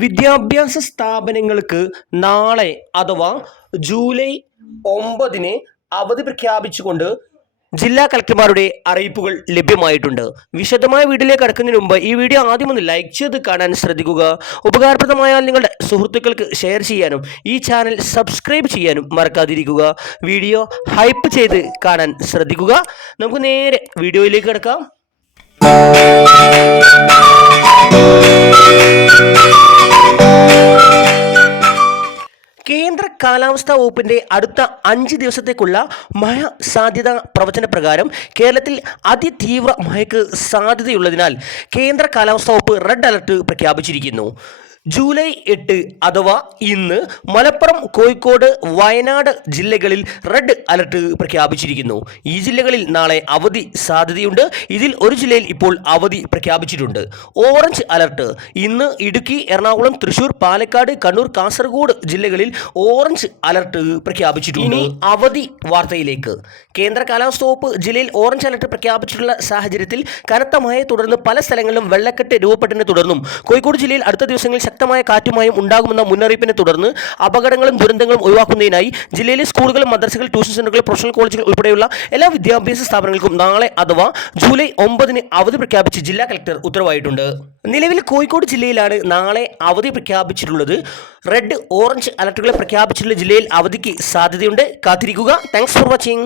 വിദ്യാഭ്യാസ സ്ഥാപനങ്ങൾക്ക് നാളെ അഥവാ ജൂലൈ 9 അവധി പ്രഖ്യാപിച്ചുകൊണ്ട് ജില്ലാ കളക്ടർമാരുടെ അറിയിപ്പുകൾ ലഭ്യമായിട്ടുണ്ട്. വിശദമായ വീഡിയോയിലേക്ക് കടക്കുന്നതിന് മുമ്പ് ഈ വീഡിയോ ആദ്യം ഒന്ന് ലൈക്ക് ചെയ്ത് കാണാൻ ശ്രദ്ധിക്കുക. ഉപകാരപ്രദമായാൽ നിങ്ങളുടെ സുഹൃത്തുക്കൾക്ക് ഷെയർ ചെയ്യാനും ഈ ചാനൽ സബ്സ്ക്രൈബ് ചെയ്യാനും മറക്കാതിരിക്കുക. വീഡിയോ ഹൈപ്പ് ചെയ്ത് കാണാൻ ശ്രദ്ധിക്കുക. നമുക്ക് നേരെ വീഡിയോയിലേക്ക് കിടക്കാം. കേന്ദ്ര കാലാവസ്ഥാ വകുപ്പിന്റെ അടുത്ത 5 ദിവസത്തേക്കുള്ള മഴ സാധ്യതാ പ്രവചന പ്രകാരം കേരളത്തിൽ അതിതീവ്ര മഴയ്ക്ക് സാധ്യതയുള്ളതിനാൽ കേന്ദ്ര കാലാവസ്ഥാ വകുപ്പ് റെഡ് അലർട്ട് പ്രഖ്യാപിച്ചിരിക്കുന്നു. ജൂലൈ 8 അഥവാ ഇന്ന് മലപ്പുറം, കോഴിക്കോട്, വയനാട് ജില്ലകളിൽ റെഡ് അലർട്ട് പ്രഖ്യാപിച്ചിരിക്കുന്നു. ഈ ജില്ലകളിൽ നാളെ അവധി സാധ്യതയുണ്ട്. ഇതിൽ ഒരു ജില്ലയിൽ ഇപ്പോൾ അവധി പ്രഖ്യാപിച്ചിട്ടുണ്ട്. ഓറഞ്ച് അലർട്ട് ഇന്ന് ഇടുക്കി, എറണാകുളം, തൃശൂർ, പാലക്കാട്, കണ്ണൂർ, കാസർഗോഡ് ജില്ലകളിൽ ഓറഞ്ച് അലർട്ട് പ്രഖ്യാപിച്ചിട്ടുണ്ട്. ഇനി അവധി വാർത്തയിലേക്ക്. കേന്ദ്ര കാലാവസ്ഥാ വകുപ്പ് ജില്ലയിൽ ഓറഞ്ച് അലർട്ട് പ്രഖ്യാപിച്ചിട്ടുള്ള സാഹചര്യത്തിൽ കനത്ത മഴയെ തുടർന്ന് പല സ്ഥലങ്ങളിലും വെള്ളക്കെട്ട് രൂപപ്പെട്ടതിനെ തുടർന്നും കോഴിക്കോട് ജില്ലയിൽ അടുത്ത ദിവസങ്ങളിൽ ശക്തമായ കാറ്റുമായും ഉണ്ടാകുമെന്ന മുന്നറിയിപ്പിനെ തുടർന്ന് അപകടങ്ങളും ദുരന്തങ്ങളും ഒഴിവാക്കുന്നതിനായി ജില്ലയിലെ സ്കൂളുകൾ, മദ്രസകൾ, ട്യൂഷൻ സെന്ററുകൾ, പ്രൊഫഷണൽ കോളേജുകൾ ഉൾപ്പെടെയുള്ള എല്ലാ വിദ്യാഭ്യാസ സ്ഥാപനങ്ങൾക്കും നാളെ അഥവാ ജൂലൈ 9 അവധി പ്രഖ്യാപിച്ച് ജില്ലാ കളക്ടർ ഉത്തരവായിട്ടുണ്ട്. നിലവിൽ കോഴിക്കോട് ജില്ലയിലാണ് നാളെ അവധി പ്രഖ്യാപിച്ചിട്ടുള്ളത്. റെഡ്, ഓറഞ്ച് അലർട്ടുകൾ പ്രഖ്യാപിച്ചിട്ടുള്ള ജില്ലയിൽ അവധിക്ക് സാധ്യതയുണ്ട്. കാത്തിരിക്കുക. Thanks for watching.